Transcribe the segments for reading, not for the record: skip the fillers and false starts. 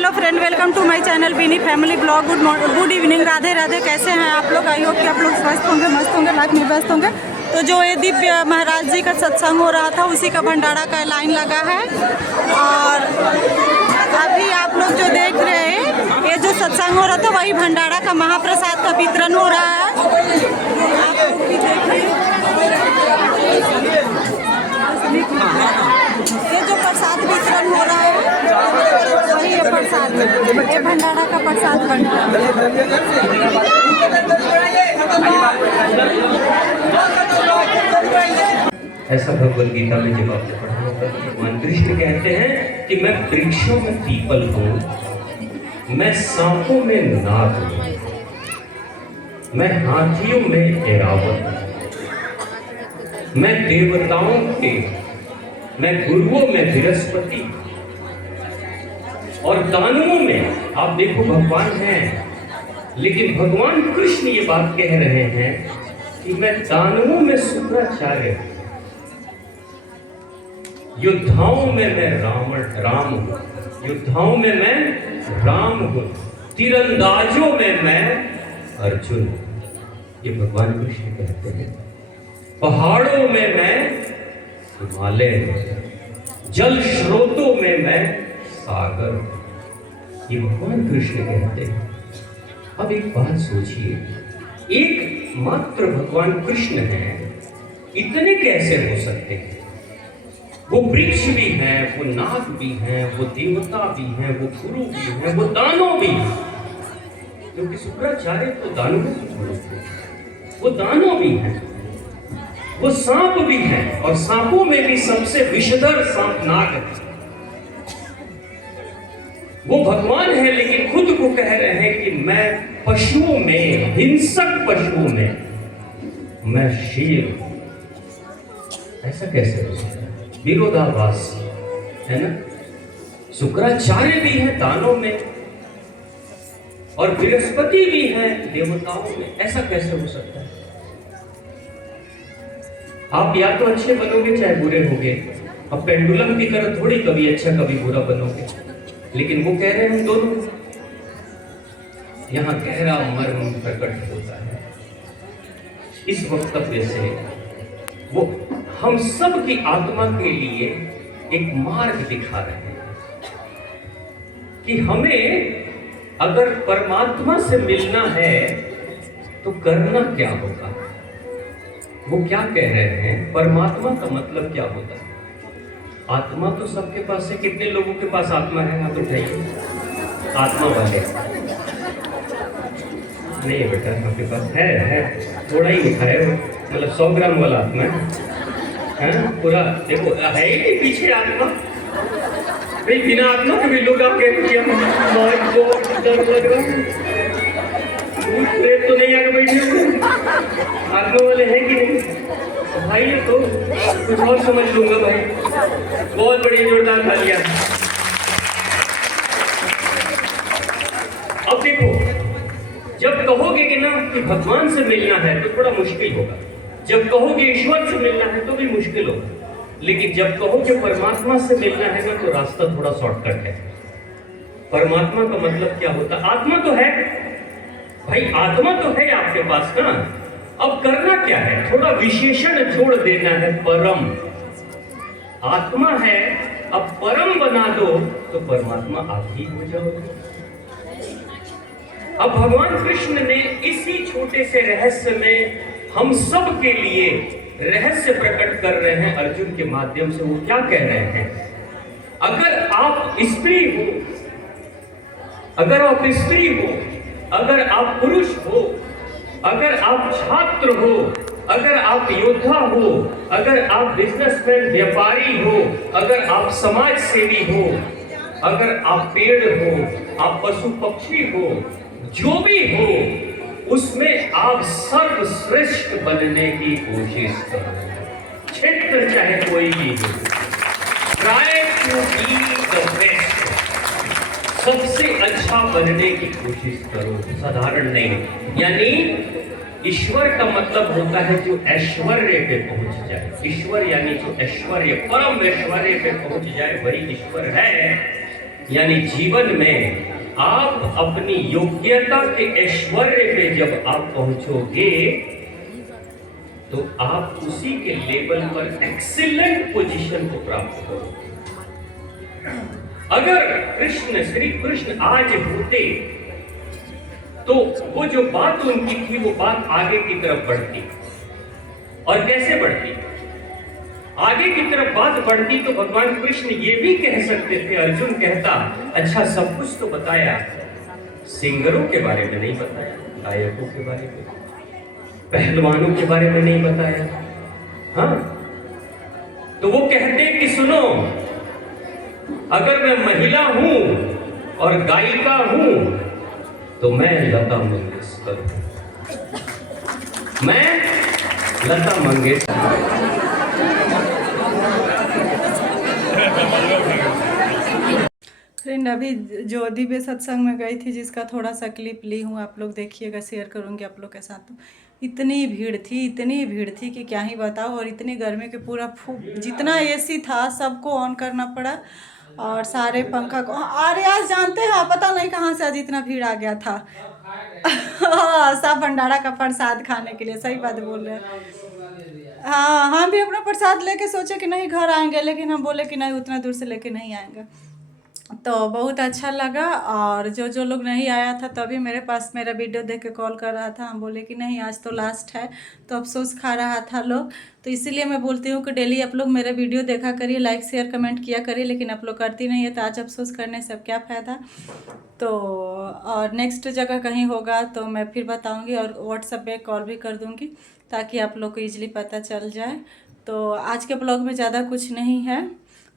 Hello friend, welcome to my channel Bini family blog. Good evening, Radhe Radhe. कैसे हैं आप लोग? आई होप कि आप लोग स्वस्थ होंगे, मस्त होंगे, लाइफ में व्यस्त होंगे। तो जो ये दिव्य महाराज जी का सत्संग हो रहा था, उसी का भंडारा का लाइन लगा है। और अभी आप लोग जो देख रहे हैं, ये जो सत्संग हो रहा था वही भंडारा का महाप्रसाद का वितरण हो रहा है। आप लोग भी देखिए, ये जो प्रसाद वितरण हो रहा है वही ये प्रसाद है, ये भंडारा का प्रसाद बन रहा है। ऐसा भगवद गीता में जब आपने पढ़ा होगा, भगवान कृष्ण कहते हैं कि मैं वृक्षों में पीपल हूँ, मैं सांपों में नाग हूँ, मैं हाथियों में ऐरावत हूँ, मैं देवताओं के, मैं गुरुओं में बृहस्पति और दानवों में आप देखो भगवान हैं। लेकिन भगवान कृष्ण ये बात कह रहे हैं कि मैं दानवों में शुक्राचार्य, युद्धाओं में मैं राम हूं, युद्धाओं में मैं राम हूं, तीरंदाजों में मैं अर्जुन हूं। ये भगवान कृष्ण कहते हैं। पहाड़ों में मैं हिमालय हूं, जल स्रोतों में मैं सागर, ये भगवान कृष्ण कहते हैं। अब एक बात सोचिए, एक मात्र भगवान कृष्ण हैं, इतने कैसे हो सकते हैं? वो वृक्ष भी हैं, वो नाग भी हैं, वो देवता भी हैं, वो गुरु भी हैं, वो दानव भी हैं। क्योंकि शुक्राचार्य तो दानवों के गुरु थे, वो दानव भी हैं, वो सांप भी हैं, और सांपों में भी सबसे विषधर सांप नाग है। वो भगवान है, लेकिन खुद को कह रहे हैं कि मैं पशुओं में, हिंसक पशुओं में मैं शेर हूं। ऐसा कैसे हो सकता है? विरोधाभास है ना। शुक्राचार्य भी है दानों में और बृहस्पति भी है देवताओं में, ऐसा कैसे हो सकता है? आप या तो अच्छे बनोगे चाहे बुरे होगे। अब पेंडुलम की तरह थोड़ी कभी अच्छा कभी बुरा बनोगे, लेकिन वो कह रहे हैं दोनों। यहां गहरा मर्म प्रकट होता है इस वक्तव्य से। वो हम सब की आत्मा के लिए एक मार्ग दिखा रहे हैं कि हमें अगर परमात्मा से मिलना है तो करना क्या होगा। वो क्या कह रहे हैं? परमात्मा का मतलब क्या होता है? आत्मा तो सबके पास है। कितने लोगों के पास आत्मा है? हाथ उठाइए। आत्मा वाले नहीं बेटा, आपके पास है थोड़ा ही उठाए, मतलब 100 ग्राम वाला आत्मा है पूरा। देखो है ही नहीं पीछे आत्मा। भाई बिना आत्मा के भी लोग आपके डर लग रहा है, तो नहीं आके बैठे हुए आत्मा वाले हैं कि नहीं? भाई ये तो कुछ और समझ लूंगा भाई। बहुत बड़ी जोरदार तालियां। अब देखो, जब कहोगे कि ना कि भगवान से मिलना है तो थोड़ा मुश्किल होगा, जब कहोगे ईश्वर से मिलना है तो भी मुश्किल होगा, लेकिन जब कहोगे परमात्मा से मिलना है ना तो रास्ता थोड़ा शॉर्टकट है। परमात्मा का मतलब क्या होता है? आत्मा तो है भाई, आत्मा तो है आपके पास ना। अब करना क्या है? थोड़ा विशेषण जोड़ देना है, परम। आत्मा है, अब परम बना दो तो परमात्मा आप ही हो जाओगे। अब भगवान कृष्ण ने इसी छोटे से रहस्य में हम सब के लिए रहस्य प्रकट कर रहे हैं अर्जुन के माध्यम से। वो क्या कह रहे हैं? अगर आप स्त्री हो, अगर आप स्त्री हो, अगर आप पुरुष हो, अगर आप छात्र हो, अगर आप योद्धा हो, अगर आप बिजनेसमैन व्यापारी हो, अगर आप समाज सेवी हो, अगर आप पेड़ हो, आप पशु पक्षी हो, जो भी हो, उसमें आप सर्वश्रेष्ठ बनने की कोशिश करो। क्षेत्र चाहे कोई भी हो, try to be the best. सबसे अच्छा बनने की कोशिश करो, साधारण नहीं। यानी ईश्वर का मतलब होता है जो ऐश्वर्य पे पहुंच जाए। ईश्वर यानी जो ऐश्वर्य, परम ऐश्वर्य पे पहुंच जाए, वही ईश्वर है। यानी जीवन में आप अपनी योग्यता के ऐश्वर्य पे जब आप पहुंचोगे तो आप उसी के लेवल पर एक्सीलेंट पोजीशन को प्राप्त करोगे। अगर कृष्ण, श्री कृष्ण आज होते तो वो जो बात उनकी थी वो बात आगे की तरफ बढ़ती। और कैसे बढ़ती? आगे की तरफ बात बढ़ती तो भगवान कृष्ण ये भी कह सकते थे, अर्जुन कहता अच्छा सब कुछ तो बताया, सिंगरों के बारे में नहीं बताया, गायकों के बारे में, पहलवानों के बारे में नहीं बताया। हाँ, तो वो कहते कि सुनो, अगर मैं महिला हूं और गायिका हूं तो मैं लता मंगेशकर हूं। मैं लता मंगेशकर। फ्रेंड, अभी जो दिव्य सत्संग में गई थी जिसका थोड़ा सा क्लिप ली हूँ, आप लोग देखिएगा, शेयर करूँगी आप लोग के साथ। तो इतनी भीड़ थी कि क्या ही बताओ। और इतनी गर्मी के पूरा जितना एसी था सबको ऑन करना पड़ा और सारे पंखा को। अरे आज जानते हैं, पता नहीं कहाँ से आज इतना भीड़ आ गया था। सब भंडारा का प्रसाद खाने के लिए, सही बात बोल रहे हैं। हाँ, हम भी अपना प्रसाद लेके सोचे कि नहीं घर आएंगे, लेकिन हम बोले कि नहीं उतना दूर से लेके नहीं आएंगे। तो बहुत अच्छा लगा। और जो लोग नहीं आया था तभी मेरे पास मेरा वीडियो देख के कॉल कर रहा था। हम बोले कि नहीं आज तो लास्ट है, तो अफसोस खा रहा था लोग। तो इसीलिए मैं बोलती हूँ कि डेली आप लोग मेरा वीडियो देखा करिए, लाइक शेयर कमेंट किया करिए, लेकिन आप लोग करती नहीं है, तो आज अफसोस करने से अब क्या फ़ायदा। तो और नेक्स्ट जगह कहीं होगा तो मैं फिर बताऊँगी और व्हाट्सएप पे कॉल भी कर दूँगी ताकि आप लोग को ईजिली पता चल जाए। तो आज के ब्लॉग में ज़्यादा कुछ नहीं है,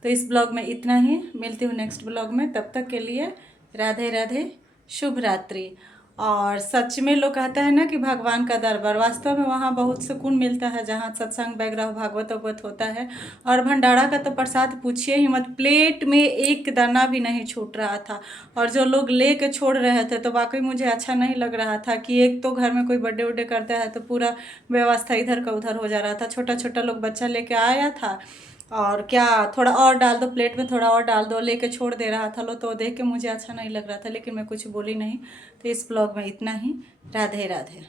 तो इस ब्लॉग में इतना ही। मिलती हूँ नेक्स्ट ब्लॉग में, तब तक के लिए राधे राधे, शुभ रात्रि। और सच में लोग कहते हैं ना कि भगवान का दरबार, वास्तव में वहाँ बहुत सुकून मिलता है जहाँ सत्संग वगैरह भागवत होता है। और भंडारा का तो प्रसाद पूछिए ही मत, प्लेट में एक दाना भी नहीं छूट रहा था। और जो लोग ले के छोड़ रहे थे तो वाकई मुझे अच्छा नहीं लग रहा था कि एक तो घर में कोई बर्थडे उड्डे करता है तो पूरा व्यवस्था इधर का उधर हो जा रहा था। छोटा छोटा लोग बच्चा लेके आया था और क्या थोड़ा और डाल दो प्लेट में, थोड़ा और डाल दो, लेके छोड़ दे रहा था लो। तो देख के मुझे अच्छा नहीं लग रहा था, लेकिन मैं कुछ बोली नहीं। तो इस ब्लॉग में इतना ही। राधे राधे।